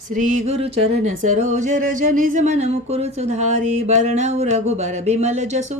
श्री गुरु चरण सरोज रज निज मन मुकुर सुधारी बरनउ रघुबर बिमल जसु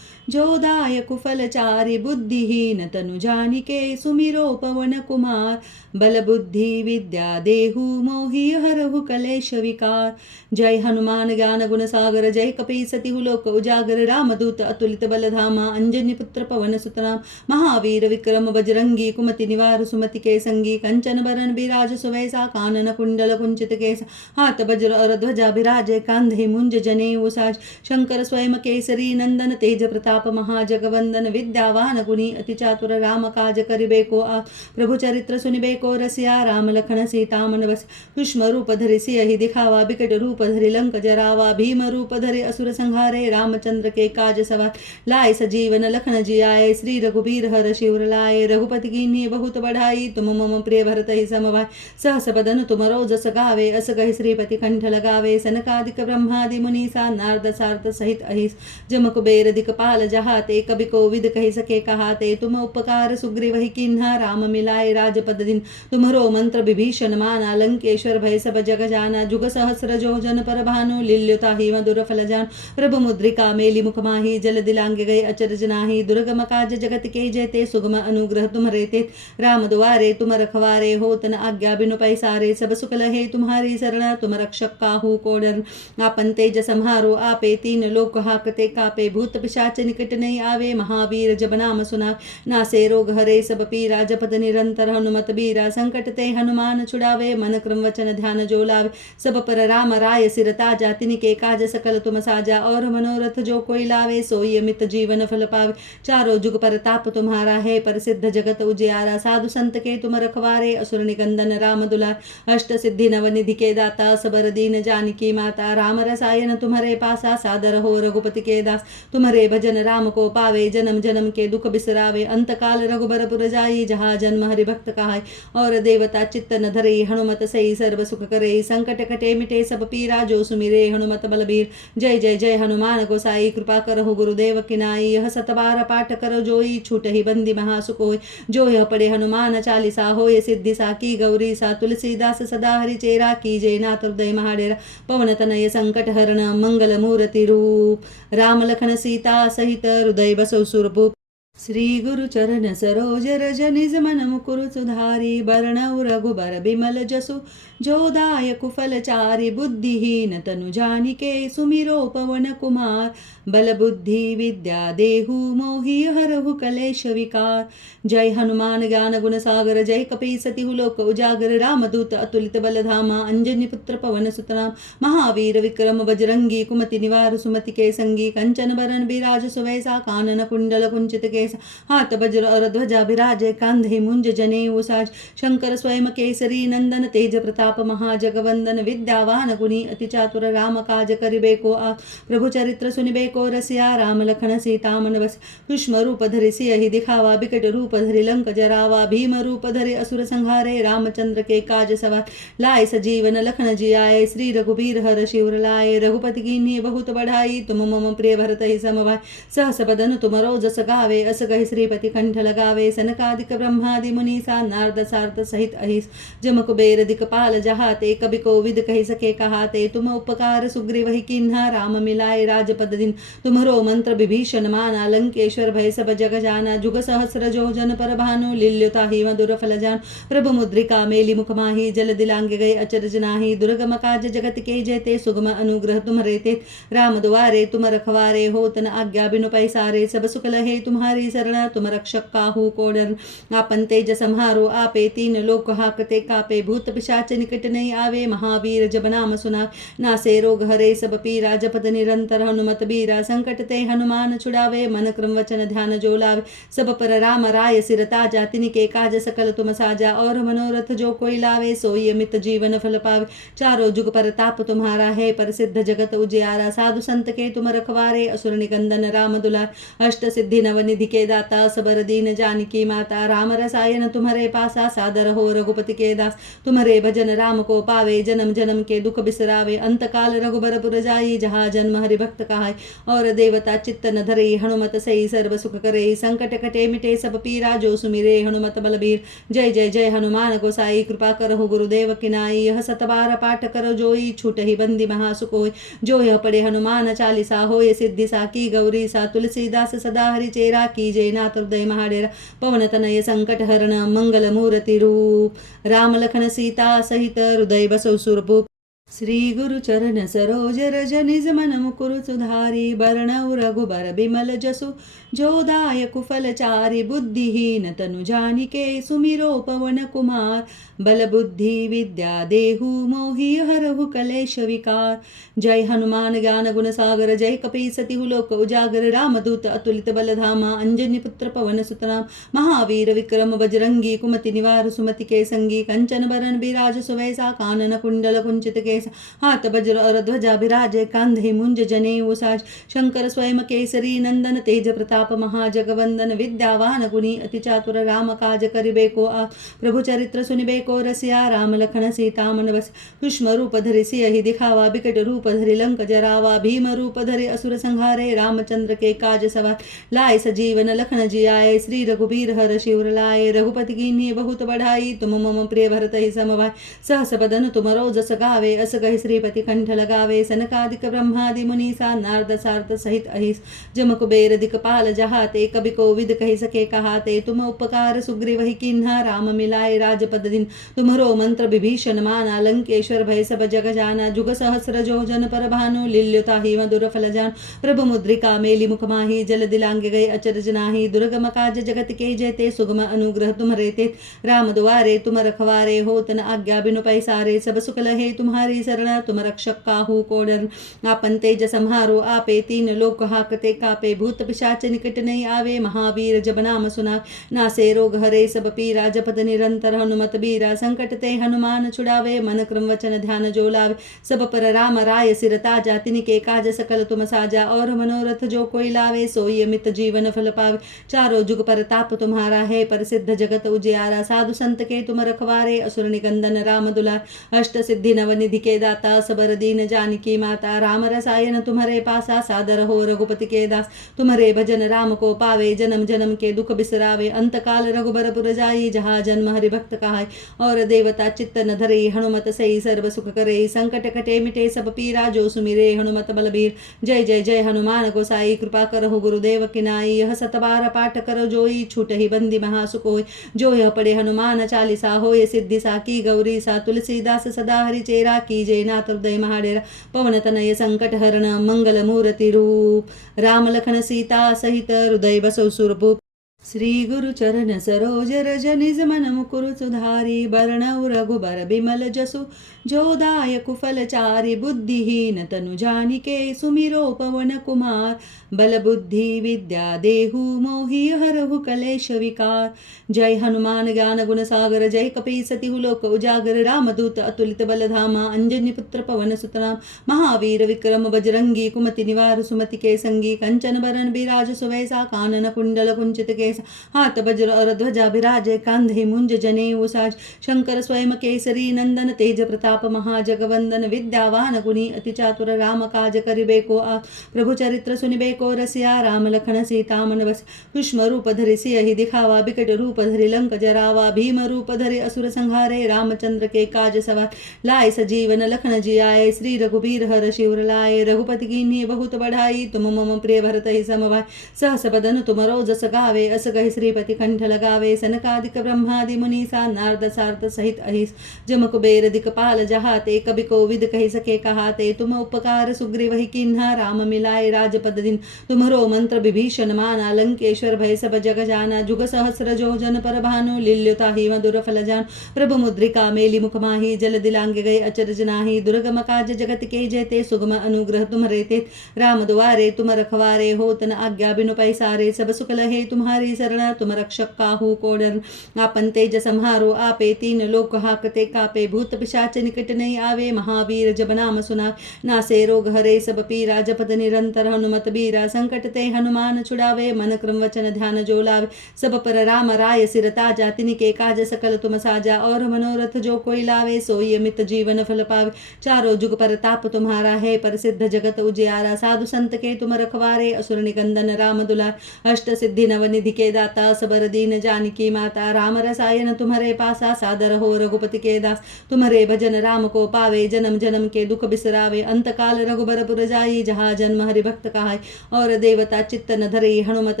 जोदाय कुफल चारि बुद्धिहीन तनु जानिके सुमिरो पवन कुमार बल बुद्धि विद्या देहु मोहि हरहु कलेश विकार। जय हनुमान ज्ञान गुण सागर जय कपीसति लोक उजागर रामदूत अतुलित बल धामा अंजनी पुत्र पवन सुतनाम महावीर विक्रम बजरंगी कुमति निवार सुमति के संगी कंचन बरन बिराज सुवैसा कानन कुंडल कुंचित केस हाथ वज्र और ध्वजा विराजे कांधे मुंज जनेऊ साज शंकर स्वयं केसरी नंदन तेज प्रताप महाजगवंदन विद्यावान गुणी अति चातुर राम काज करिबे को आ प्रभु चरित्र सुनिबे को रसिया राम लखन सीता मन बस सूक्ष्म रूप धरि सियहि दिखावा बिकट रूप धरि लंक जरावा भीम रूप धरि असुर संहारे रामचंद्र के काज सवार लाए सजीवन लखन जियाए श्री रघुबीर हर शिवर लाए रघुपति कीन्ही बहुत बढ़ाई तुम मम प्रिय भरत ही समभाई सहस बदन तुम रोजस गावे अस कहि श्रीपति कंठ लगावे सनकादिक ब्रह्मादि मुनीसा नारद सारद सहित अहिस जम कुबेर दिक्पाल जहाते कवि कोविद कहि सके कहाते तुम उपकार सुग्रीव ही किन्हा राम मिलाए राजपद दिन तुम्हरो मंत्र विभीषण माना लंकेश्वर भय सब जग जाना जुग सहस्र जो जन पर भानु लील्युता ही मधुर फल जान प्रभु मुद्रिका मेली मुख माही जल दिलांग गए अचरज नाही दुर्गम काज जगत के जेते सुगम अनुग्रह तुम्हारे ते राम द्वारे तुम रखवारे होत न आज्ञा बिनु पैसारे सब सुख लहे तुम्हारी शरण तुम रक्षक काहू को डर आपन तेज सम्हारो आपे तीन लोक हाकते कापे भूत पिशाच निकट नहीं आवे महावीर जब नाम सुना नासे रोग हरे सब पीरा जपत निरंतर हनुमत बीरा संकट ते हनुमान छुड़ावे मन क्रम वचन ध्यान जो लावे सब पर राम राय सिर ताजा तिनके काज सकल तुम साजा और मनोरथ जो कोई लावे सोई अमित जीवन फल पावे चारों जुग पर ताप तुम्हारा है प्रसिद्ध जगत उजियारा साधु संत के तुम रखवारे असुर निकंदन राम दुलार अष्ट सिद्धि नवनिधि के दाता सबर दीन जानकी माता राम रसायन तुम्हारे पासा सादर हो रघुपति के दास तुम्हारे भजन राम को पावे जन्म जन्म के दुख बिसरावे अंत काल रघुबर पुर जाई जहाँ जन्म हरि भक्त कहाय और देवता चित्त न धरे हनुमत सही सर्व सुख करे संकट कटे मिटे सब पीरा जो सुमिरे हनुमत बलबीर जय जय जय हनुमान गोसाई कृपा करहु गुरुदेव किनाई यह सतबार पाठ करो जोई छूट ही बंदी महासुख होय जो यह पढ़े हनुमान चालीसा होय सिद्धि साकी गौरी सा तुलसीदास सदा हरि चेरा की जय नाथ हृदय महाडेरा पवन तनय संकट हरण मंगल मूर्ति रूप राम लखन सीता सहित हृदय बसौ सुरभूप श्री गुरु चरण सरोज रज निज मन मुकुर सुधारी बरनउ रघुबर बिमल जसु जोदाय कुफल चारि बुद्धिहीन तनु जानिके सुमिरो पवन कुमार बल बुद्धि विद्या देहु मोहि हरहु कलेश विकार। जय हनुमान ज्ञान गुण सागर जय कपीसति लोक उजागर रामदूत अतुलित बल धामा अंजनी पुत्र पवन सुतनाम महावीर विक्रम बजरंगी कुमति निवार सुमति के संगी कंचन बरन बिराज सुवैसा कानन कुंडल कुंचित केस हाथ वज्र और ध्वजा विराजे कांधे मुंज जनेऊ साज शंकर स्वयं केसरी नंदन तेज प्रताप महाजगवंदन विद्यावान गुणी अति चातुर राम काज करिबे को आ प्रभु चरित्र सुनिबे को रसिया राम लखन सीता मन बस सूक्ष्म रूप धरि सियहि दिखावा बिकट रूप धरि लंक जरावा भीम रूप धरि असुर संहारे रामचंद्र के काज सवार लाए सजीवन लखन जियाए श्री रघुबीर हर शिवर लाए रघुपति कीन्ही बहुत बढ़ाई तुम मम प्रिय भरत ही समभाई सहस बदन तुम रोजस गावे अस कहि श्रीपति कंठ लगावे सनकादिक ब्रह्मादि मुनीसा नारद सारद सहित अहिस जम कुबेर दिक्पाल जहाते कवि कोविद कहि सके कहाते तुम उपकार सुग्रीव ही किन्हा राम मिलाए राजपद दिन तुम्हरो मंत्र विभीषण माना लंकेश्वर भय सब जग जाना जुग सहस्र जो जन पर भानु लील्युता ही मधुर फल जान प्रभु मुद्रिका मेली मुख माही जल दिलांग गए अचरज नाही दुर्गम काज जगत के जेते सुगम अनुग्रह तुम्हारे ते राम द्वारे तुम रखवारे होत न आज्ञा बिनु पैसारे सब सुख लहे तुम्हारी शरण तुम रक्षक काहू को डर आपन तेज सम्हारो आपे तीन लोक हाकते कापे भूत पिशाच निकट नहीं आवे महावीर जब नाम सुना नासे रोग हरे सब पीरा जपत निरंतर हनुमत बीरा संकट ते हनुमान छुड़ावे मन क्रम वचन ध्यान जो लावे सब पर राम राय सिर ताजा तिनके काज सकल तुम साजा और मनोरथ जो कोई लावे सोई अमित जीवन फल पावे चारों जुग पर ताप तुम्हारा है प्रसिद्ध जगत उजियारा साधु संत के तुम रखवारे असुर निकंदन राम दुलार अष्ट सिद्धि नवनिधि के दाता सबर दीन जानकी माता। राम रसायन तुम्हारे पासा सादर हो रघुपति के दास। तुम्हारे भजन राम को पावे जन्म जन्म के दुख बिसरावे। अंत काल रघुबरपुर जाई जहाँ जन्म हरि भक्त कहाय। और देवता चित्त न धरे हनुमत सही सर्व सुख करे। संकट कटे मिटे सब पीरा जो सुमिरे हनुमत बलबीर। जय जय जय हनुमान गोसाई कृपा करहु गुरुदेव किनाई। यह सतबार पाठ करो जोई छूट ही बंदी महासुख होय। जो यह पढ़े हनुमान चालीसा होय सिद्धि साकी गौरी सा। तुलसीदास सदा हरि चेरा कीजे नाथ हृदय महाडेरा। पवन तनय संकट हरण मंगल मूर्ति रूप। राम लखन सीता सहित हृदय बसौ सुरभूप। श्री गुरु चरण सरोज रज निज मन मुकुर सुधारी। बरनउ रघुबर बिमल जसु जो दायक फलचारि। बुद्धिहीन तनु जानिके सुमिरो पवन कुमार। बल बुद्धि विद्या देहु मोहि हरहु कलेश विकार। जय हनुमान ज्ञान गुण सागर जय कपी सतिहु लोक उजागर। रामदूत अतुलित बल धामा अंजनी पुत्र पवन सुतनाम। महावीर विक्रम बजरंगी कुमति निवार सुमति के संगी। कंचन बरन बिराज सुवेसा कानन कुंडल कुंचित केसा। हाथ वज्र और ध्वजा बिराजे कांधे मुंज जनेऊ साज। शंकर स्वयं केसरी नंदन तेज प्रताप महाजगवंदन। विद्यावान गुणी अति चातुर राम काज करिबे को आप। प्रभु चरित्र सुनिबे को रसिया राम लखन सीता मन बस। सूक्ष्म रूप धरि सियहि दिखावा बिकट रूप धरि लंक जरावा। भीम रूप धरि असुर संहारे रामचंद्र के काज सवार। लाए सजीवन लखन जियाए श्री रघुबीर हर शिवर लाए। रघुपति कीन्ही बहुत बढ़ाई तुम मम प्रिय भरत ही समभाई। सहस बदन तुम रोजस गावे अस गहि श्रीपति कंठ लगावे। सनकादिक ब्रह्मादि मुनीसा नारद सारद सहित अहिस। जम कुबेर दिक्पाल जहाते कवि कोविद कहि सके कहाते। तुम उपकार सुग्रीव ही किन्हा राम मिलाए राजपद दिन। तुम्हरो मंत्र विभीषण माना लंकेश्वर भय सब जग जाना। जुग सहस्र जो जन पर भानु लील्युता ही मधुर फल जान। प्रभु मुद्रिका मेली मुख माही जल दिलांगे गए अचरज नाही। दुर्गम काज जगत के जेते सुगम अनुग्रह तुम्हारे ते। राम द्वारे तुम रखवारे होत न आज्ञा बिनु पैसारे। सब सुख लहे तुम्हारी शरण तुम रक्षक काहू को डर। आपन तेज सम्हारो आपे तीन लोक हाकते कापे। भूत पिशाच निकट नहीं आवे महावीर जब नाम सुना। नासे रोग हरे सब पीरा जपत निरंतर हनुमत बीरा। संकट ते हनुमान छुड़ावे मन क्रम वचन ध्यान जो लावे। सब पर राम राय सिर ताजा तिनके काज सकल तुम साजा। और मनोरथ जो कोई लावे सोई अमित जीवन फल पावे। चारों जुग पर ताप तुम्हारा है प्रसिद्ध जगत उजियारा। साधु संत के तुम रखवारे असुर निकंदन राम दुलार। अष्ट सिद्धि नवनिधि के दाता सबर दीन जानकी माता। राम रसायन तुम्हारे पासा सादर हो रघुपति के दास। तुम्हारे भजन राम को पावे जन्म जन्म के दुख बिसरावे। अंत काल रघुबरपुर जाई जहाँ जन्म हरि भक्त कहाय। और देवता चित्त न धरे हनुमत सही सर्व सुख करे। संकट कटे मिटे सब पीरा जो सुमिरे हनुमत बलबीर। जय जय जय हनुमान गोसाई कृपा करहु गुरुदेव किनाई। यह सतबार पाठ करो जोई छूट ही बंदी महासुख होय। जो यह पढ़े हनुमान चालीसा होय सिद्धि साकी गौरी सा। तुलसीदास सदा हरि चेरा कीजे नाथ हृदय महाडेरा। पवन तनय संकट हरण मंगल मूर्ति रूप। राम लखन सीता सहित हृदय बसौ सुरभूप। श्री गुरु चरण सरोज रज निज मन मुकुर सुधारी। बरनउ रघुबर बिमल जसु जो दायक फलचारि। बुद्धिहीन तनु जानिके सुमिरो पवन कुमार। बल बुद्धि विद्या देहु मोहि हरहु कलेश विकार। जय हनुमान ज्ञान गुण सागर जय कपी सतिहु लोक उजागर। रामदूत अतुलित बल धामा अंजनी पुत्र पवन सुतनाम। महावीर विक्रम बजरंगी कुमति निवार सुमति के संगी। कंचन बरन बिराज सुवेसा कानन कुंडल कुंचित केसा। हाथ वज्र और ध्वजा बिराजे कांधे मुंज जनेऊ साज। शंकर स्वयं केसरी नंदन तेज प्रताप महाजगवंदन। विद्यावान गुणी अति चातुर राम काज करिबे को आप। प्रभु चरित्र सुनिबे को रसिया राम लखन सीता मन बस। सूक्ष्म रूप धरि सियहि दिखावा बिकट रूप धरि लंक जरावा। भीम रूप धरि असुर संहारे रामचंद्र के काज सवार। लाए सजीवन लखन जियाए श्री रघुबीर हर शिवर लाए। रघुपति कीन्ही बहुत बढ़ाई तुम मम प्रिय भरत ही समभाई। सहस बदन तुम रोजस गावे अस गहि श्रीपति कंठ लगावे। सनकादिक ब्रह्मादि मुनीसा नारद सारद सहित अहिस। जम कुबेर दिक्पाल जहाते कवि कोविद कहि सके कहाते। तुम उपकार सुग्रीव ही किन्हा राम मिलाए राजपद दिन। तुम्हरो मंत्र विभीषण माना लंकेश्वर भय सब जग जाना। जुग सहस्र जो जन पर भानु लील्युता ही मधुर फल जान। प्रभु मुद्रिका मेली मुख माही जल दिलांगे गए अचरज नाही। दुर्गम काज जगत के जेते सुगम अनुग्रह तुम्हारे ते। राम द्वारे तुम रखवारे होत न आज्ञा बिनु पैसारे। सब सुख लहे तुम्हारी शरण तुम रक्षक काहू को डर। आपन तेज सम्हारो आपे तीन लोक हाकते कापे। भूत पिशाच निकट नहीं आवे महावीर जब नाम सुना। नासे रोग हरे सब पीरा जपत निरंतर हनुमत बीरा। संकट ते हनुमान छुड़ावे मन क्रम वचन ध्यान जो लावे। सब पर राम राय सिर ताजा तिनके काज सकल तुम साजा। और मनोरथ जो कोई लावे सोई अमित जीवन फल पावे। चारों जुग पर ताप तुम्हारा है प्रसिद्ध जगत उजियारा। साधु संत के तुम रखवारे असुर निकंदन राम दुलार। अष्ट सिद्धि नवनिधि के दाता सबर दीन जानकी माता। राम रसायन तुम्हारे पासा सादर हो रघुपति के दास। तुम्हारे भजन राम को पावे जन्म जन्म के दुख बिसरावे। अंत काल रघुबरपुर जाई जहाँ जन्म हरि भक्त कहाय। और देवता चित्त न धरे हनुमत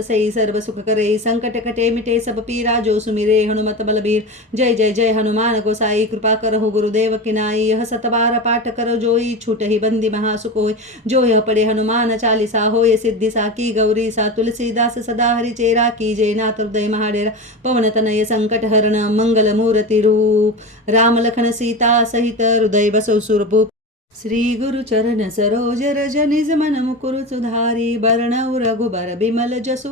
सही सर्व सुख करे। संकट कटे मिटे सब पीरा जो सुमिरे हनुमत बलबीर। जय जय जय हनुमान गोसाई कृपा करहु गुरुदेव की नाई। यह सतबार पाठ करो जोई छूट ही बंदी महासुख होय। जो यह पढ़े हनुमान चालीसा होय सिद्धि सा की गौरी सा। तुलसीदास सदा हरि चेरा कीजे नाथ हृदय महाडेरा। पवन तनय संकट हरण मंगल मूर्ति रूप। राम लखन सीता सहित हृदय बसौ सुरभूप। श्री गुरु चरण सरोज रज निज मन मुकुर सुधारी। बरनउ रघुबर बिमल जसु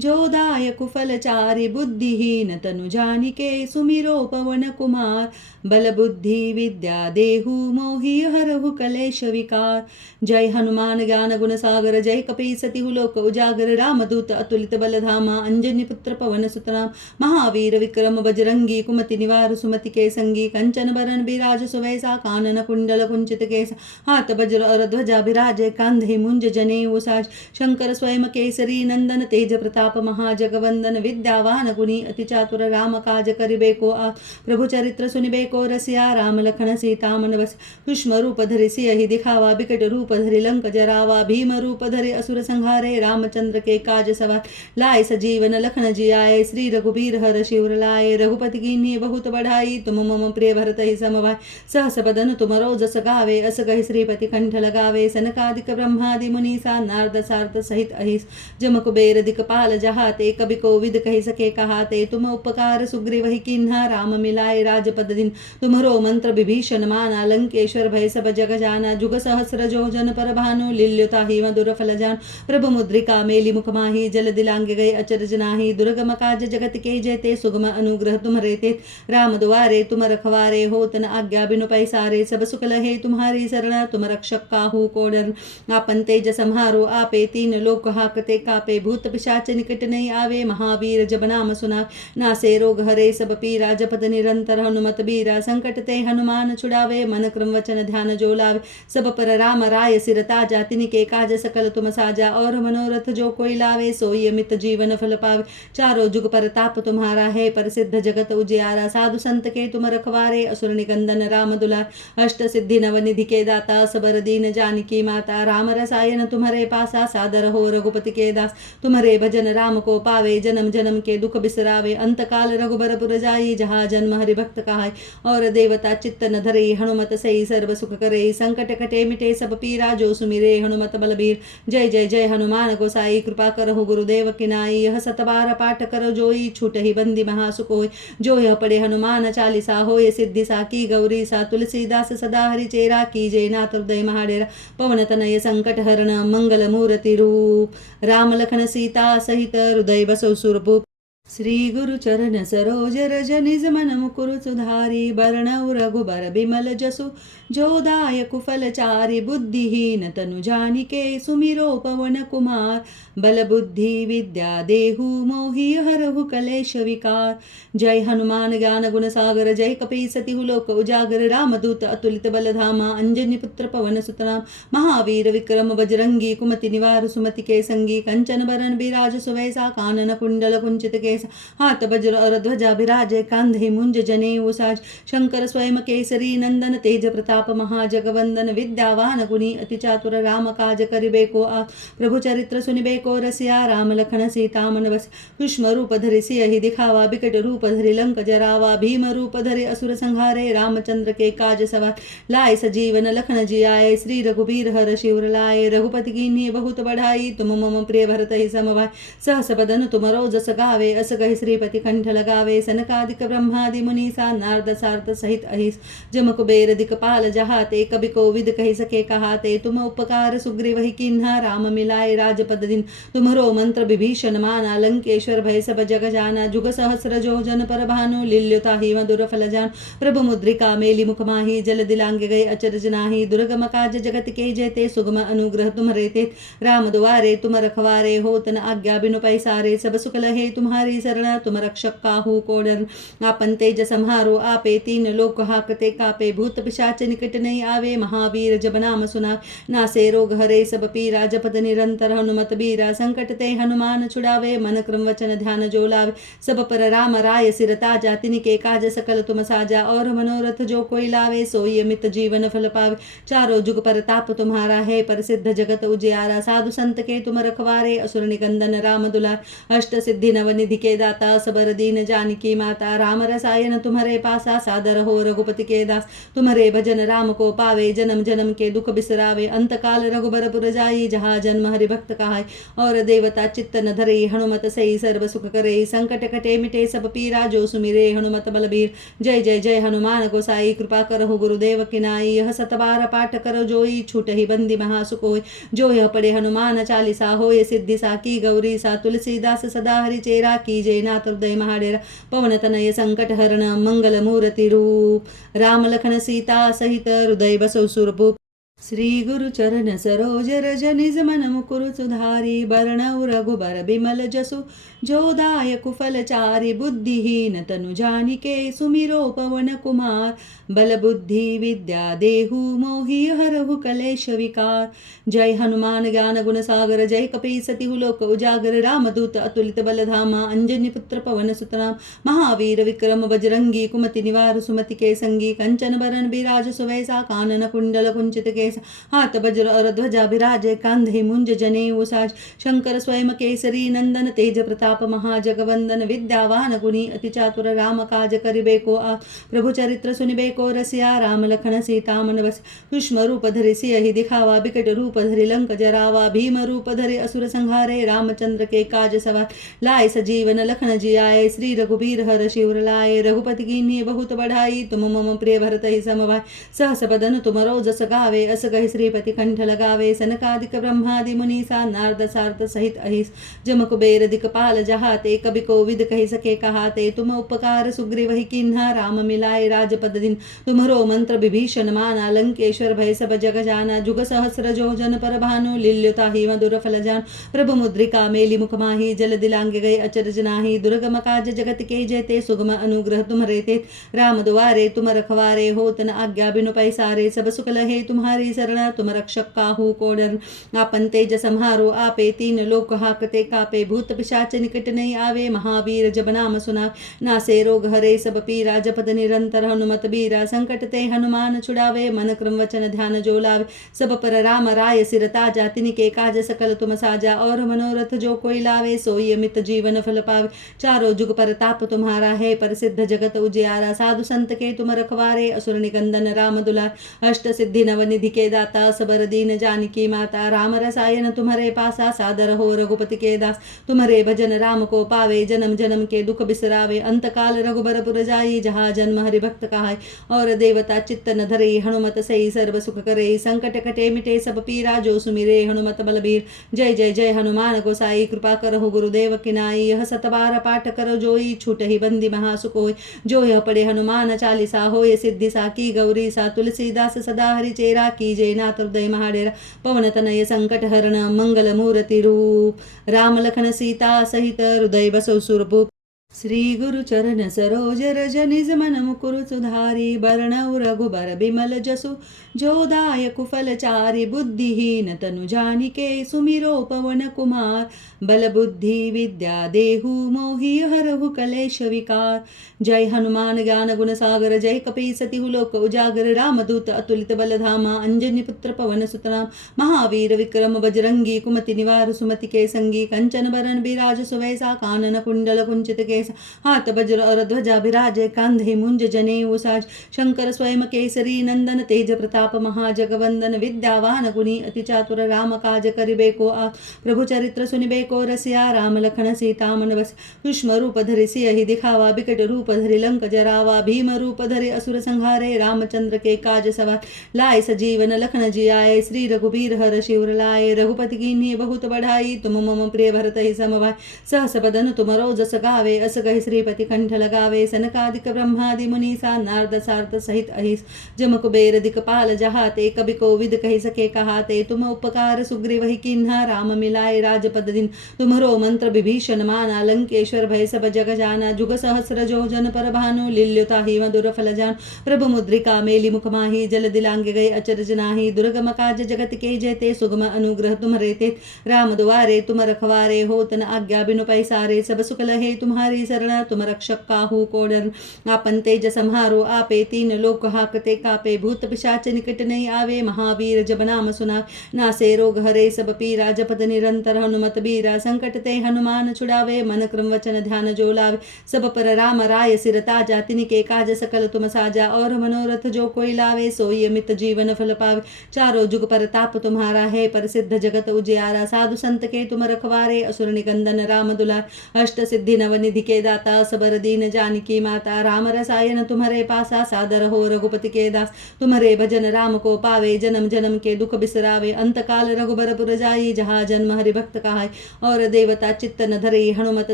जो दायक फल चारि। बुद्धिहीन तनु जानिके सुमिरो पवन कुमार। बल बुद्धि विद्या देहु मोहि हरहु कलेश विकार। जय हनुमान ज्ञान गुण सागर जय कपी सतिहु लोक उजागर। रामदूत अतुलित बल धामा अंजनी पुत्र पवन सुत नाम। महावीर विक्रम बजरंगी कुमति निवार सुमति के संगी। कंचन बरन बिराज सुवैसा कानन कुंडल कुंचित केस। हाथ वज्र और ध्वजा बिराजे कांधे मुंज जनेऊ साज। शंकर स्वयं केसरी नंदन तेज प्रताप महाजगवंदन। विद्यावान गुणी अति चातुर राम काज करिबे को आ। प्रभु चरित्र सुनिबे को रसिया राम लखन सीता मन बस। सूक्ष्म रूप धरि सियहि दिखावा बिकट रूप धरि लंक जरावा। भीम रूप धरि असुर संहारे रामचंद्र के काज सवार। लाए सजीवन लखन जियाए श्री रघुबीर हर शिवर लाए। रघुपति कीन्ही बहुत बढ़ाई तुम मम प्रिय भरत ही समभाई। सहस बदन तुमरो जस गावे अस कहि श्रीपति कंठ लगावे। सनकादिक ब्रह्मादि मुनीसा नारद सारद सहित अहिस। जम कुबेर दिक्पाल जहाते कवि कोविद कहि सके कहाते। तुम उपकार सुग्रीव ही कीन्हा राम मिलाए राजपद दिन। तुम्हरो मंत्र विभीषण माना लंकेश्वर भय सब जग जाना। जुग सहस्र जो जन पर भानु लील्युता ही मधुर फल जान। प्रभु मुद्रिका मेली मुख माही जल दिलांग गए अचरज नाही। दुर्गम काज जगत के जेते सुगम अनुग्रह तुम्हारे ते। राम दुआरे तुम रखवारे होत न आज्ञा बिनु पैसारे। सब सुख लहे तुम्हारी शरण तुम रक्षक काहू को डर। आपन तेज सम्हारो आपे तीन लोक हाकते कापे। भूत पिशाच निकट नहीं आवे महावीर जब नाम सुना। नासे रोग हरे सब पीरा जपत निरंतर हनुमत बीरा। संकट ते हनुमान छुड़ावे मन क्रम वचन ध्यान जो लावे। सब पर राम राय सिर ताजा तिनके काज सकल तुम साजा। और मनोरथ जो कोई लावे सोई अमित जीवन फल पावे। चारों जुग पर ताप तुम्हारा है प्रसिद्ध जगत उजियारा। साधु संत के तुम रखवारे असुर निकंदन राम दुलार। अष्ट सिद्धि नवनिधि के दाता सबर दीन जानकी माता। राम रसायन तुम्हारे पासा सादर हो रघुपति के दास। तुम्हारे भजन राम को पावे जन्म जन्म के दुख बिसरावे। अंत काल रघुबरपुर जाई जहाँ जन्म हरि भक्त कहाय। और देवता चित्त न धरे हनुमत सही सर्व सुख करे। संकट कटे मिटे सब पीरा जो सुमिरे हनुमत बलबीर। जय जय जय हनुमान गोसाई कृपा करहु गुरुदेव की नाई। यह सतबार पाठ करो जोई छूट ही बंदी महासुख होय। जो यह पढ़े हनुमान चालीसा होय सिद्धि सा की गौरी सा। तुलसीदास सदा हरि चेरा कीजे नाथ हृदय महाडेरा। पवन तनय संकट हरण मंगल मूर्ति रूप। राम लखन सीता सहित हृदय बसौ सुरभूप। श्री गुरु चरण सरोज रज निज मन मुकुर सुधारी। बरनउ रघुबर बिमल जसु जो दायक फल चारि। बुद्धिहीन तनु जानिके सुमिरो पवन कुमार। बल बुद्धि विद्या देहु मोहि हरहु कलेश विकार। जय हनुमान ज्ञान गुण सागर जय कपी सतिहु लोक उजागर। रामदूत अतुलित बल धामा अंजनी पुत्र पवन सुत नाम। महावीर विक्रम बजरंगी कुमति निवार सुमति के संगी। कंचन बरन बिराज सुवैसा कानन कुंडल कुंचित केस। हाथ वज्र और ध्वजा बिराजे कांधे मुंज जनेऊ साज। शंकर स्वयं केसरी नंदन तेज प्रताप महाजगवंदन। विद्यावान गुणी अति चातुर राम काज करिबे को आ। प्रभु चरित्र सुनिबे को रसिया राम लखन सीता मन बस। सूक्ष्म रूप धरि सियहि दिखावा बिकट रूप धरि लंक जरावा। भीम रूप धरि असुर संहारे रामचंद्र के काज सवार। लाए सजीवन लखन जियाए श्री रघुबीर हर शिवर लाए। रघुपति कीन्ही बहुत बढ़ाई तुम मम प्रिय भरत ही समभाई। सहस बदन तुमरो जस गावे अस गहि श्रीपति कंठ लगावे सनकादिक ब्रह्मादि मुनीसा नारद सारद सहित अहिस जम कुबेर दिक्पाल जहाते कवि को विद कहि सके कहाते तुम उपकार सुग्रीव ही किन्हा राम मिलाए राजपद दिन तुम्हरो मंत्र विभीषण माना लंकेश्वर भय सब जग जाना जुग सहस्र जो जन पर भानु लील्युता ही मधुर फल जान प्रभु मुद्रिका मेली मुख माही जल दिलांग गए अचरज नाही दुर्गम काज जगत के जेते सुगम अनुग्रह तुम्हारे ते राम द्वारे तुम रखवारे हो तन आज्ञा बिनु पैसारे सब सुख लहे तुम्हारी शरण तुम रक्षक काहू को डर आपन तेज संहारो आपे तीन लोक हाकते कापे भूत पिशाच निकट नहीं आवे महावीर जब नाम सुना नासे रोग हरे सब पीरा जपत निरंतर हनुमत बीरा संकट ते हनुमान छुड़ावे मन क्रम वचन ध्यान जो लावे सब पर राम राय सिर ताजा तिनके काज सकल तुम साजा और मनोरथ जो कोई लावे सोई अमित जीवन फल पावे चारों जुग पर ताप तुम्हारा है प्रसिद्ध जगत उजियारा साधु संत के तुम रखवारे असुर निकंदन राम दुलार अष्ट सिद्धि नव निधि के दाता सबर दीन जानकी माता राम रसायन तुम्हारे पासा सादर हो रघुपति के दास तुम्हारे भजन राम को पावे जन्म जन्म के दुख बिसरावे अंत काल रघुबरपुर जाई जहाँ जन्म हरि भक्त कहाय और देवता चित्त न धरे हनुमत सही सर्व सुख करे संकट कटे मिटे सब पीरा जो सुमिरे हनुमत बलबीर जय जय जय हनुमान गोसाई कृपा करहु गुरुदेव किनाई यह सतबार पाठ करो जोई छूट ही बंदी महासुख होय जो यह पढ़े हनुमान चालीसा होय सिद्धि साकी गौरी सा तुलसीदास सदा हरि चेरा कीजे नाथ हृदय महाडेरा पवन तनय संकट हरण मंगल मूर्ति रूप राम लखन सीता सहित हृदय बसो सुरभूप श्री गुरु चरण सरोज रज निज मन मुकुर सुधारी बरनउ रघुबर बिमल जसु जो दायक फलचारी बुद्धिहीन तनु जानिके सुमिरो पवन कुमार बल बुद्धि विद्या देहु मोहि हरहु कलेश विकार जय हनुमान ज्ञान गुण सागर जय कपी सति लोक उजागर रामदूत अतुलित बल धामा अंजनी पुत्र पवन सुतनाम महावीर विक्रम बजरंगी कुमति निवार सुमति के संगी कंचन बरन बिराज सुवैसा कानन कुंडल कुंचित केस हाथ वज्र और ध्वजा बिराजे कांधे मुंज जनेऊ साज शंकर स्वयं केसरी नंदन तेज प्रताप महाजगवंदन विद्यावान गुणी अति चातुर राम काज करिबे को आप प्रभु चरित्र सुनिबे को रसिया राम लखन सीता मन बस सूक्ष्म रूप धरि सियहि दिखावा बिकट रूप धरि लंक जरावा भीम रूप धरि असुर संहारे रामचंद्र के काज सवार लाए सजीवन लखन जियाए श्री रघुबीर हर शिवर लाए रघुपति कीन्ही बहुत बढ़ाई तुम मम प्रिय भरत ही समभाई सहस बदन तुम रोजस गावे अस गहि श्रीपति कंठ लगावे सनकादिक ब्रह्मादि मुनीसा नारद सारद सहित अहिस जम कुबेर दिक्पाल जहाते कवि को विद कहि सके कहाते तुम उपकार सुग्रीव ही किन्हा राम मिलाए राजपद दिन तुम्हरो मंत्र विभीषण माना लंकेश्वर भय सब जग जाना जुग सहस्र जो जन पर भानु लील्युता ही मधुर फल जान प्रभु मुद्रिका मेली मुख माही जल दिलांग गए अचरज नाही दुर्गम काज जगत के जेते सुगम अनुग्रह तुम्हारे ते राम द्वारे तुम रखवारे हो तन आज्ञा बिनु पैसारे सब सुख लहे तुम्हारी शरण तुम रक्षक काहू को डर आपन तेज संहारो आपे तीन लोक हाकते कापे भूत पिशाच निकट नहीं आवे महावीर जब नाम सुना नासे रोग हरे सब पीरा जपत निरंतर हनुमत बीरा संकट ते हनुमान छुड़ावे मन क्रम वचन ध्यान जो लावे सब पर राम राय सिर ताजा तिनके काज सकल तुम साजा और मनोरथ जो कोई लावे सोई अमित जीवन फल पावे चारों जुग पर ताप तुम्हारा है प्रसिद्ध जगत उजियारा साधु संत के तुम रखवारे असुर निकंदन राम दुलार अष्ट सिद्धि नव निधि के दाता सबर दीन जानकी माता राम रसायन तुम्हारे पासा सादर हो रघुपति के दास तुम्हारे भजन राम को पावे जन्म जन्म के दुख बिसरावे अंत काल रघुबरपुर जाई जहाँ जन्म हरि भक्त कहाय और देवता चित्त न धरे हनुमत सही सर्व सुख करे संकट कटे मिटे सब पीरा जो सुमिरे हनुमत बलबीर जय जय जय हनुमान गोसाई कृपा करहु गुरुदेव किनाई यह सतबार पाठ करो जोई छूट ही बंदी महासुख होय जो यह पढ़े हनुमान चालीसा होय सिद्धि साकी गौरी सा तुलसीदास सदा हरि चेरा कीजे नाथ हृदय महाडेरा पवन तनय संकट हरण मंगल मूर्ति रूप राम लखन सीता सहित हृदय बसो सुरभूप श्री गुरु चरण सरोज रज निज मन मुकुर सुधारी बरनउ रघुबर बिमल जसु जो दायक फलचारी बुद्धिहीन तनु जानिके सुमिरो पवन कुमार बल बुद्धि विद्या देहु मोहि हरहु कलेश विकार जय हनुमान ज्ञान गुण सागर जय कपी सति लोक उजागर रामदूत अतुलित बल धामा अंजनी पुत्र पवन सुतनाम महावीर विक्रम बजरंगी कुमति निवार सुमति के संगी कंचन बरन बिराज सुवैसा कानन कुंडल कुंचित के केस हात वज्र और ध्वजा विराजे कांधे मुंज जनेऊ साज शंकर स्वयं केसरी नंदन तेज प्रताप महाजगवंदन विद्यावान गुणी अति चातुर राम काज करिबे को आ प्रभु चरित्र सुनिबे को रसिया राम लखन सीता मन बस सूक्ष्म रूप धरि सियहि दिखावा बिकट रूप धरि लंक जरावा भीम रूप धरि असुर संहारे रामचंद्र के काज सवार लाए सजीवन लखन जी आए श्री रघुबीर हर शिवर लाए रघुपति कीन्ही बहुत बढ़ाई तुम मम प्रिय भरत ही समभाई सहस बदन तुम रोजस गावे अस कहि श्रीपति कंठ लगावे सनकादिक ब्रह्मादि मुनीसा नारद सारद सहित अहिस जम कुबेर दिक्पाल जहाते कवि कोविद कहि सके कहाते तुम उपकार सुग्रीव ही किन्हा राम मिलाए राजपद दिन तुमरो मंत्र विभीषण माना लंकेश्वर भय सब जग जाना जुग सहस्र जो जन पर भानु लील्युता ही मधुर फल जान प्रभु मुद्रिका मेली मुख माही जल दिलांगे गए अचरज नाही दुर्गम काज जगत के जेते सुगम अनुग्रह तुम्हारे ते राम दुआरे तुम रखवारे हो तन आज्ञा बिनु पैसारे सब सुख लहे तुम्हारी शरण तुम रक्षक काहू को डर आपन तेज सम्हारो आपे तीन लोक हाकते कापे भूत पिशाच निकट नहीं आवे महावीर जब नाम सुना नासे रोग हरे सब पीरा जपत निरंतर हनुमत बीरा संकट ते हनुमान छुड़ावे मन क्रम वचन ध्यान जो लावे सब पर राम राय सिर ताजा तिनके काज सकल तुम साजा और मनोरथ जो कोई लावे सोई अमित जीवन फल पावे चारों जुग पर ताप तुम्हारा है प्रसिद्ध जगत उजियारा साधु संत के तुम रखवारे असुर निकंदन राम दुलार अष्ट सिद्धि नवनिधि के दाता सबर दीन जानकी माता राम रसायन तुम्हारे पासा सादर हो रघुपति के दास तुम्हारे भजन राम को पावे जन्म जन्म के दुख बिसरावे अंत काल रघुबरपुर जाई जहाँ जन्म हरि भक्त कहाय और देवता चित्त न धरे हनुमत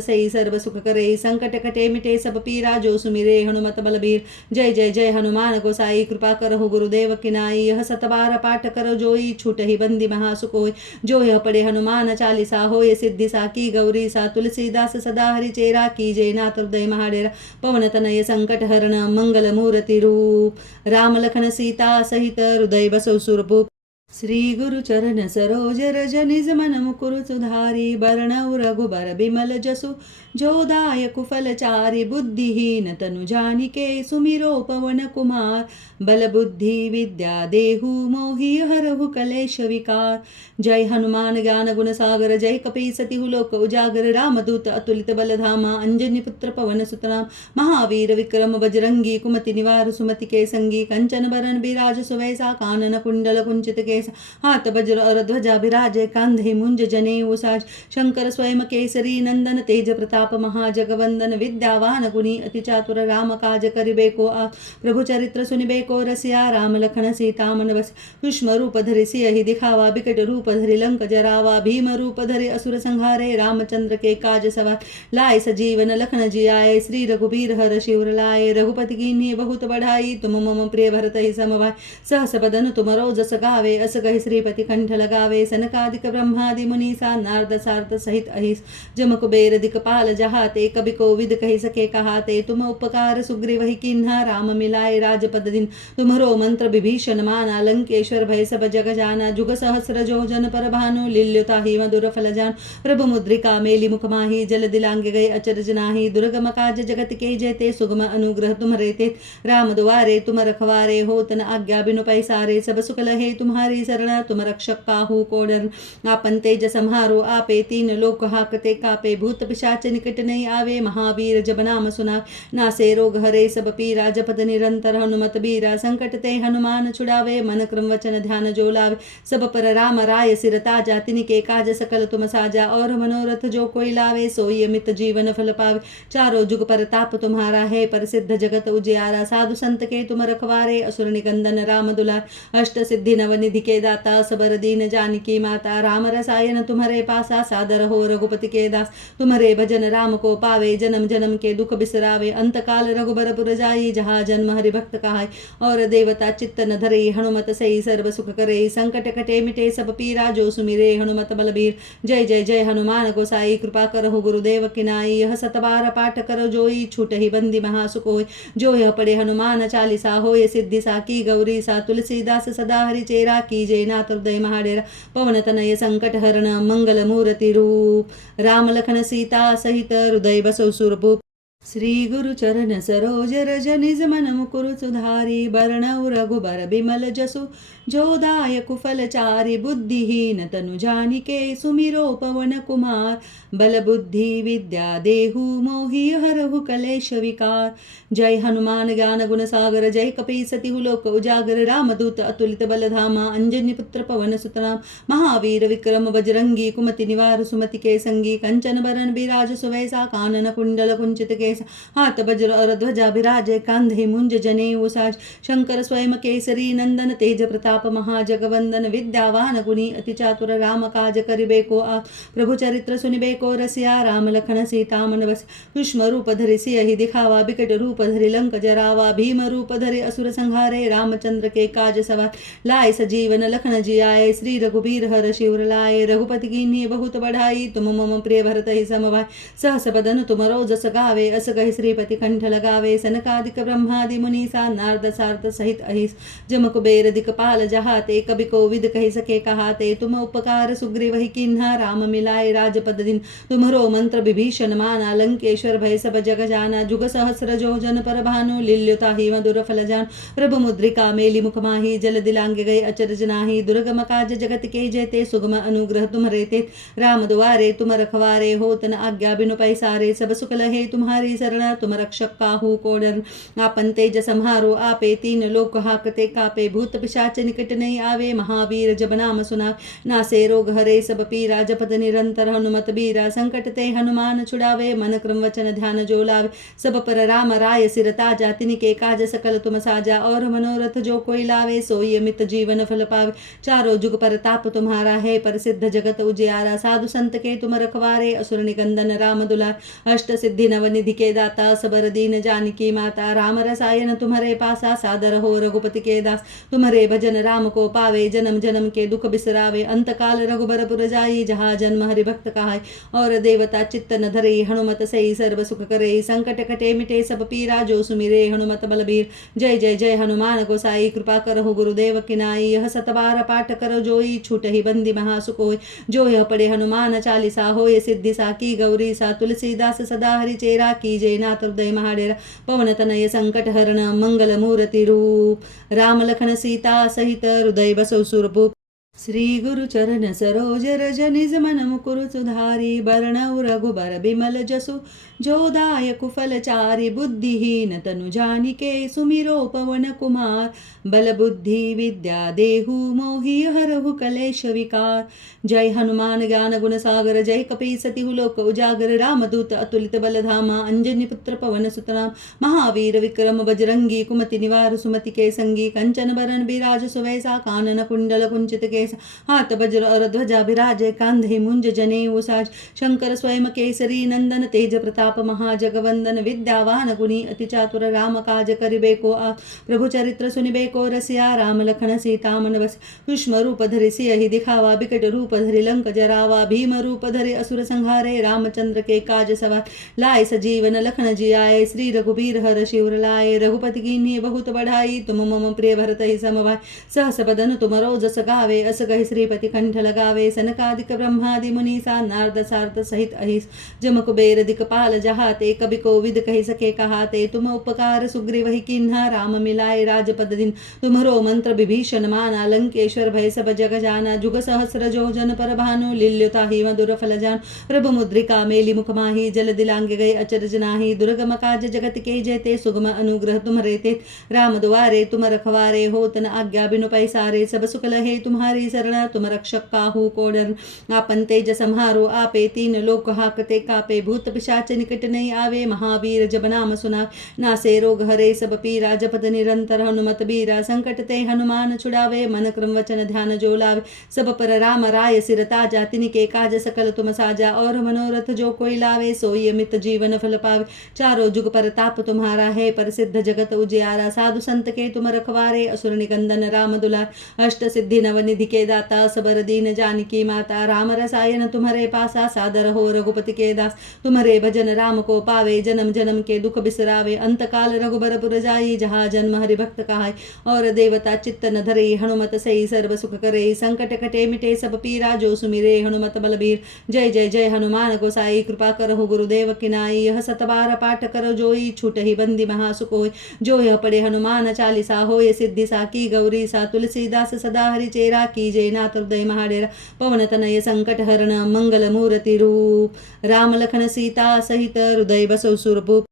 सही सर्व सुख करे संकट कटे मिटे सब पीरा जो सुमिरे हनुमत बलबीर जय जय जय हनुमान गोसाई कृपा करहु गुरुदेव किनाई यह सतबार पाठ करो जोई छूट ही बंदी महासुख होय जो यह पढ़े हनुमान चालीसा होय सिद्धि सा की गौरी सा तुलसीदास सदा हरि चेरा की जय नाथ हृदय महाडेरा पवन तनय संकट हरण मंगल मूर्ति रूप राम लखन सीता सहित हृदय बसौ सुरभूप श्री गुरु चरण सरोज रज निज मन मुकुर सुधारी बरनउ रघुबर बिमल जसु जोदायक फल चारि बुद्धिहीन तनु जानिके सुमिरो पवन कुमार बल बुद्धि विद्या देहु मोहि हरहु कलेश विकार जय हनुमान ज्ञान गुण सागर जय कपी सतिहु लोक उजागर रामदूत अतुलित बल धामा अंजनी पुत्र पवन सुतनाम महावीर विक्रम बजरंगी कुमति निवार सुमति के संगी कंचन बरन बिराज सुवैसा कानन कुंडल कुंचित केस हाथ वज्र और ध्वजा विराजे कांधे मुंज जनेऊ साज शंकर स्वयं केसरी नंदन तेज प्रताप महाजगवंदन विद्यावान गुणी अति चातुर राम काज करिबे को आ प्रभु चरित्र सुनिबे को रसिया राम लखन सीता मन बस सूक्ष्म रूप धरि सियहि दिखावा बिकट रूप धरि लंक जरावा भीम रूप धरि असुर संहारे रामचंद्र के काज सवार लाए सजीवन लखन जी आए श्री रघुबीर हर शिवर लाए रघुपति कीन्ही बहुत बढ़ाई तुम मम प्रिय भरत ही समभाई सहस बदन तुम रोजस गावे अस कहि श्रीपति कंठ लगावे सनकादिक ब्रह्मादि मुनीसा नारद सारद सहित अहिस जम कुबेर दिक्पाल जहाते कवि कोविद कहि सके कहाते तुम उपकार सुग्रीव ही किन्हा राम मिलाए राजपद दिन तुमरो मंत्र विभीषण माना लंकेश्वर भय सब जग जाना जुग सहस्र जो जन पर भानु लील्युता ही मधुर फल जान प्रभु मुद्रिका मेली मुख माही जल दिलांगे गए अचरज नाही दुर्गम काज जगत के जेते सुगम अनुग्रह तुम्हारे ते राम दुआरे तुम रखवारे हो तन आज्ञा बिनु पैसारे सब सुख लहे तुम्हारी शरण तुम रक्षक काहू को डर आपन तेज सम्हारो आपे तीन लोक हाकते कापे भूत पिशाच निकट नहीं आवे महावीर जब नाम सुना नासे रोग हरे सब पीरा जपत निरंतर हनुमत बीरा संकट ते हनुमान छुड़ावे मन क्रम वचन ध्यान जो लावे सब पर राम राय सिर ताजा तिनके काज सकल तुम साजा और मनोरथ जो कोई लावे सोई अमित जीवन फल पावे चारों जुग पर ताप तुम्हारा है प्रसिद्ध जगत उजियारा साधु संत के तुम रखवारे असुर निकंदन राम दुलार अष्ट सिद्धि नवनिधि के दाता सबर दीन जानकी माता राम रसायन तुम्हारे पासा सादर हो रघुपति के दास तुम्हारे भजन राम को पावे जन्म जन्म के दुख बिसरावे अंत काल रघुबरपुर जाई जहाँ जन्म हरि भक्त कहाय और देवता चित्त न धरे हनुमत सही सर्व सुख करे संकट कटे मिटे सब पीरा जो सुमिरे हनुमत बलबीर जय जय जय हनुमान गोसाई कृपा करहु गुरुदेव किनाई यह सतबार पाठ करो जोई छूट ही बंदी महासुख होय जो यह पढ़े हनुमान चालीसा होय सिद्धि सा की गौरी सा तुलसीदास सदा हरि चेरा की जय नाथ हृदय महाडेरा पवन तनय संकट हरण मंगल मूर्ति रूप राम लखन सीता सहित हृदय बसौ सुरभूप श्री गुरु चरण सरोज रज निज मन मुकुर सुधारी बरनउ रघुबर बिमल जसु जो दायक फलचारि बुद्धिहीन तनु जानिके सुमिरो पवन कुमार बल बुद्धि विद्या देहु मोहि हरहु कलेश विकार। जय हनुमान ज्ञान गुण सागर जय कपीसति लोक उजागर रामदूत अतुलित बल धामा अंजनी पुत्र पवन सुतनाम महावीर विक्रम बजरंगी कुमति निवार सुमति के संगी कंचन बरन बिराज सुवैसा कानन कुंडल कुंचित केस हाथ वज्र और ध्वजा बिराजे कांधे मुंज जनेऊ साज शंकर स्वयं केसरी नंदन तेज प्रताप महाजगवंदन विद्यावान गुणी अति चातुर राम काज करिबे को आ प्रभु चरित्र सुनिबे को रसिया राम लखन सीता मन बस सूक्ष्म रूप धरि सियहि दिखावा बिकट रूप धरि लंक जरावा भीम रूप धरि असुर संहारे रामचंद्र के काज सवार लाए सजीवन लखन जियाए श्री रघुबीर हर शिवर लाए रघुपति कीन्ही बहुत बढ़ाई तुम मम प्रिय भरत ही समभाई सहस बदन तुम रोजस गावे अस गहि श्रीपति कंठ लगावे सनकादिक ब्रह्मादि मुनीसा नारद सारद सहित अहिस जम कुबेर दिक्पाल जहाते कवि कोविद कहि सके कहाते तुम उपकार सुग्रीव ही किन्हा राम मिलाए राजपद दिन तुम्हरो मंत्र विभीषण माना लंकेश्वर भय सब जग जाना जुग सहस्र जो जन पर भानु लील्युता ही मधुर फल जान प्रभु मुद्रिका मेली मुख माही जल दिलांग गए अचरज नाही दुर्गम काज जगत के जेते सुगम अनुग्रह तुम्हारे ते राम दुआरे तुम रखवारे हो तन आज्ञा बिनु पैसारे सब सुख लहे तुम्हारी शरण तुम रक्षक काहू को डर आपन तेज सम्हारो आपे तीन लोक हाकते कापे भूत पिशाच निकट नहीं आवे महावीर जब नाम सुना नासे रोग हरे सब पीरा जपत निरंतर हनुमत बीरा संकट ते हनुमान छुड़ावे मन क्रम वचन ध्यान जो लावे सब पर राम राय सिर ताजा तिनके काज सकल तुम साजा और मनोरथ जो कोई लावे सोई अमित जीवन फल पावे चारों जुग पर ताप तुम्हारा है प्रसिद्ध जगत उजियारा साधु संत के तुम रखवारे असुर निकंदन राम दुलार अष्ट सिद्धि नव निधि के दाता सबर दीन जानकी माता राम रसायन तुम्हारे पासा सादर हो रघुपति के दास तुम्हारे भजन राम को पावे जन्म जन्म के दुख बिसरावे अंत काल रघुबरपुर जाई जहाँ जन्म हरि भक्त कहाय और देवता चित्त न धरे हनुमत सही सर्व सुख करे संकट कटे मिटे सब पीरा जो सुमिरे हनुमत बलबीर जय जय जय हनुमान गोसाई कृपा करहु गुरुदेव किनाई यह सतबार पाठ करो जोई छूट ही बंदी महासुख होय जो यह पढ़े हनुमान चालीसा होय सिद्धि साकी गौरी सा तुलसीदास सदा हरि चेरा कीजे नाथ हृदय महाडेरा पवन तनय संकट हरण मंगल मूर्ति रूप राम लखन सीता सहित हृदय बसो सुरभूप श्री गुरु चरण सरोज रज निज मन मुकुर सुधारी बरनउ रघुबर बिमल जसु जो दायक फलचारि बुद्धिहीन तनु जानिके सुमिरो पवन कुमार बल बुद्धि विद्या देहु मोहि हरहु कलेश विकार। जय हनुमान ज्ञान गुण सागर जय कपीसति लोक उजागर रामदूत अतुलित बल धामा अंजनी पुत्र पवन सुतनाम महावीर विक्रम बजरंगी कुमति निवार सुमति के संगी कंचन बरन बिराज सुवैसा कानन कुंडल कुंचित केस हाथ वज्र और ध्वजा बिराजे कांधे मुंज जनेऊ साज शंकर स्वयं केसरी नंदन तेज प्रताप महाजगवंदन विद्यावान गुणी अति चातुर राम काज करिबे को आ प्रभु चरित्र सुनिबे को रसिया राम लखन सीता मन बस सूक्ष्म रूप धरि सियहि दिखावा बिकट रूप धरि लंक जरावा भीम रूप धरि असुर संहारे रामचंद्र के काज सवार लाए सजीवन लखन जियाए श्री रघुबीर हर शिवर लाए रघुपति कीन्ही बहुत बढ़ाई तुम मम प्रिय भरत ही समभाई सहस बदन तुम रोजस गावे अस गहि श्रीपति कंठ लगावे सनकादिक ब्रह्मादि मुनीसा नारद सारद सहित अहिस जम कुबेर दिक्पाल जहाते कवि कोविद कहि सके कहाते तुम उपकार सुग्रीव ही किन्हा राम मिलाए राजपद दिन तुम्हरो मंत्र विभीषण माना लंकेश्वर भय सब जग जाना जुग सहस्र जो जन पर भानु लील्युता ही मधुर फल जान प्रभु मुद्रिका मेली मुख माही जल दिलांग गए अचरज नाही दुर्गम काज जगत के जेते सुगम अनुग्रह तुम्हारे ते राम दुआरे तुम रखवारे हो तन आज्ञा बिनु पैसारे सब सुख लहे तुम्हारी शरण तुम रक्षक काहू को डर आपन तेज सम्हारो आपे तीन लोक हाकते कापे भूत पिशाच निकट नहीं आवे महावीर जब नाम सुना नासे रोग हरे सब पीरा जपत निरंतर हनुमत बीरा संकट ते हनुमान छुड़ावे मन क्रम वचन ध्यान जो लावे सब पर राम राय सिर ताजा तिनके काज सकल तुम साजा और मनोरथ जो कोई लावे सोई अमित जीवन फल पावे चारों जुग पर ताप तुम्हारा है प्रसिद्ध जगत उजियारा साधु संत के तुम रखवारे असुर निकंदन राम दुलार अष्ट सिद्धि नव निधि के दाता सबर दीन जानकी माता राम रसायन तुम्हारे पासा सादर हो रघुपति के दास तुम्हारे भजन राम को पावे, जन्म जन्म के दुख बिसरावे, अंतकाल रघुबरपुर जाई, जहाँ जन्म हरि भक्त कहाय। और देवता चित्त न धरे, हनुमत सही सर्व सुख करे, संकट कटे मिटे सब पीरा, जो सुमिरे हनुमत बलबीर। जय जय जय हनुमान गोसाई, कृपा करहु गुरुदेव की नाई, यह 7 बार पाठ करो जोई, छूट ही बंदी महासुख होय। जो यह पढ़े हनुमान चालीसा, होय सिद्धि साकी गौरी सा, तुलसीदास सदा हरि चेरा, कीजय नाथ हृदय महाडेरा। पवन तनय संकट हरण, मंगल मूर्ति रूप, राम लखन सीता सहित, हृदय बसौ सुरभूप।